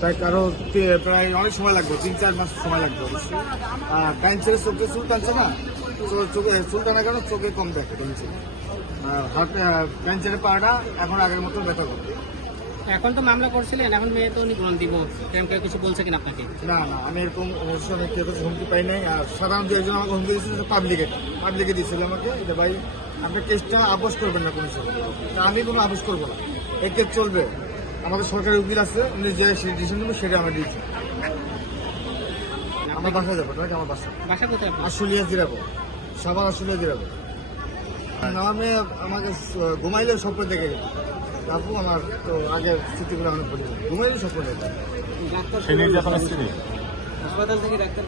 তাই কারো প্রায় অনেক সময় লাগবে, 3-4 মাস সময় লাগবে অবশ্যই। আর ক্যান্সারে চোখে চুল টানছে না, চোখে চুল টানার কারণে চোখে কম দেখে ক্যান্সার। আর হার্ট ক্যান্সারের পাটা এখন আগের মতো ব্যথা করে। এখন তো মামলা করছিলেন, এখন মেয়ে তো নিবন্ধন দিব, কেউ কিছু বলছে কিনা আপনাকে? না না, আমি এরকম কেউ তো হুমকি পাই নাই। আর সাধারণ দু একজন আমাকে হুমকি দিয়েছিল, পাবলিকে দিয়েছিল আমাকে, এটা ভাই আপনার কেসটা আপোষ করবেন না কোনো সময়। তা আমি কোনো আপোষ করবো না, এই কেস চলবে। আমাদের সরকারি উকিল আছে, উনি যে ডিসিশন নেবো সেটা আমরা দিয়েছি। আমার বাসায় যাবো, আমার বাসা কোথায়? আশুলিয়া জিরাবো, সাবার আশুলিয়া জিরাবো। আমার মেয়ে আমাকে ঘুমাইলে স্বপ্ন দেখে গেল। আপু আমার তো আগের স্মৃতিগুলো অনেক পড়ে যায়, ঘুমাইলে স্বপ্ন দেখে। হাসপাতাল থেকে ডাক্তার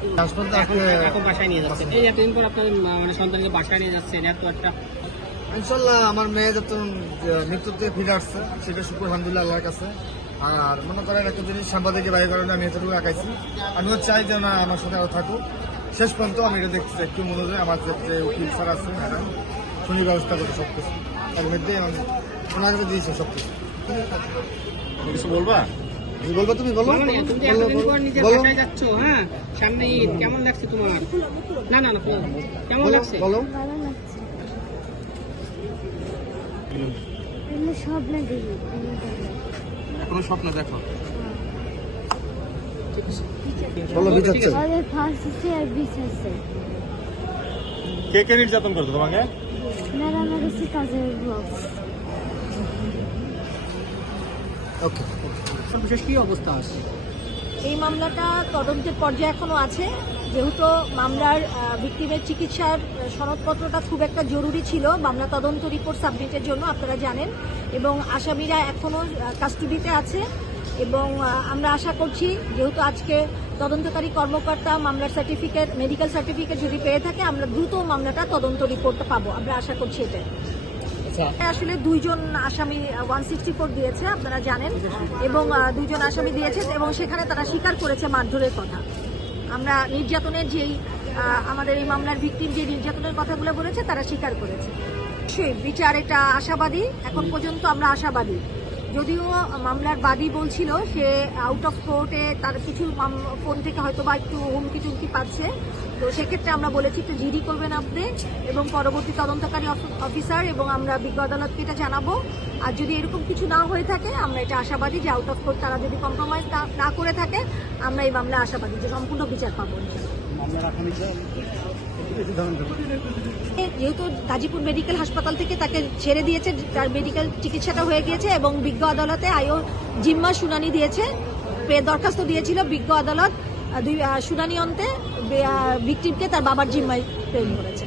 এখন বাসায় নিয়ে যাচ্ছেন, এই এতদিন পর আপনার মানে সন্তানকে বাসায় নিয়ে যাচ্ছেন, এত একটা ইনশাল্লাহ আমার মেয়ে যত মৃত্যুর থেকে ফিরে আসছে সেটা শুক্র আলহামদুলিল্লাহ আল্লাহর কাছে। আর মনে করেন একটা জিনিস সাংবাদিকে বাইরে কারণে আমি এতটুকু আঁকাইছি, আমিও চাই যে না আমার সাথে আরো থাকুক। শেষ পর্যন্ত আমি এটা দেখছি একটু মনোযোগ, আমার যে উকিল স্যার আছে ম্যাডাম শুনি ব্যবস্থা করতে সব কিছু, তার মধ্যে আমি ওনার কাছে দিয়েছি সব কিছু। কিছু বলবা? বলবো, তুমি বলো। তুমি এতদিন পর নিজের বাসায় যাচ্ছ, হ্যাঁ সামনে ঈদ, কেমন লাগছে তোমার? না না না, কেমন লাগছে বলো। ভালো লাগছে। স্বপ্ন দেখি, এখনো স্বপ্ন দেখো, বলো বলো বিচার চাই। ওদের ফার্স্ট আছে আর বিচ আছে। কে নির্যাতন করতো তোমাকে? ম্যাডাম গেছে কাজের বক্স। ওকে, বিশেষ কি অবস্থা আছে? এই মামলাটা তদন্তের পর্যায়ে এখনো আছে, যেহেতু মামলার ভিকটিমের চিকিৎসার সনদপত্রটা খুব একটা জরুরি ছিল মামলা তদন্ত রিপোর্ট সাবমিটের জন্য, আপনারা জানেন। এবং আসামিরা এখনো কাস্টডিতে আছে এবং আমরা আশা করছি যেহেতু আজকে তদন্তকারী কর্মকর্তা মামলার সার্টিফিকেট, মেডিকেল সার্টিফিকেট যদি পেয়ে থাকে, আমরা দ্রুত মামলাটা তদন্ত রিপোর্টটা পাবো, আমরা আশা করছি এটা। আসলে দুইজন আসামি 164 দিয়েছে, আপনারা জানেন, এবং দুইজন আসামি দিয়েছে এবং সেখানে তারা স্বীকার করেছে মারধরের কথা। আমরা নির্যাতনের যেই আমাদের এই মামলার ভিকটিম যে নির্যাতনের কথাগুলো বলেছে তারা স্বীকার করেছে। সেই বিচার এটা আশাবাদী, এখন পর্যন্ত আমরা আশাবাদী। যদিও মামলার বাদী বলছিল সে আউট অফ কোর্টে তার কিছু ফোন থেকে হয়তো বা একটু হুমকি টুমকি পাচ্ছে, তো সেক্ষেত্রে আমরা বলেছি একটু জিডি করবেন আপনি এবং পরবর্তী তদন্তকারী অফিসার এবং আমরা বিজ্ঞ আদালতকে এটা জানাবো। আর যদি এরকম কিছু না হয়ে থাকে আমরা এটা আশাবাদী যে আউট অফ কোর্ট তারা যদি কম্প্রোমাইজ না করে থাকে, আমরা এই মামলা আশাবাদী যে সম্পূর্ণ বিচার পাবো। যেহেতু গাজীপুর মেডিকেল হাসপাতাল থেকে তাকে ছেড়ে দিয়েছে, তার মেডিকেল চিকিৎসাটা হয়ে গিয়েছে এবং বিজ্ঞ আদালতে আইও জিম্মা শুনানি দিয়েছে, দরখাস্ত দিয়েছিল বিজ্ঞ আদালত শুনানি অন্তে ভিকটিমকে তার বাবার জিম্মায় প্রেরণ করেছে।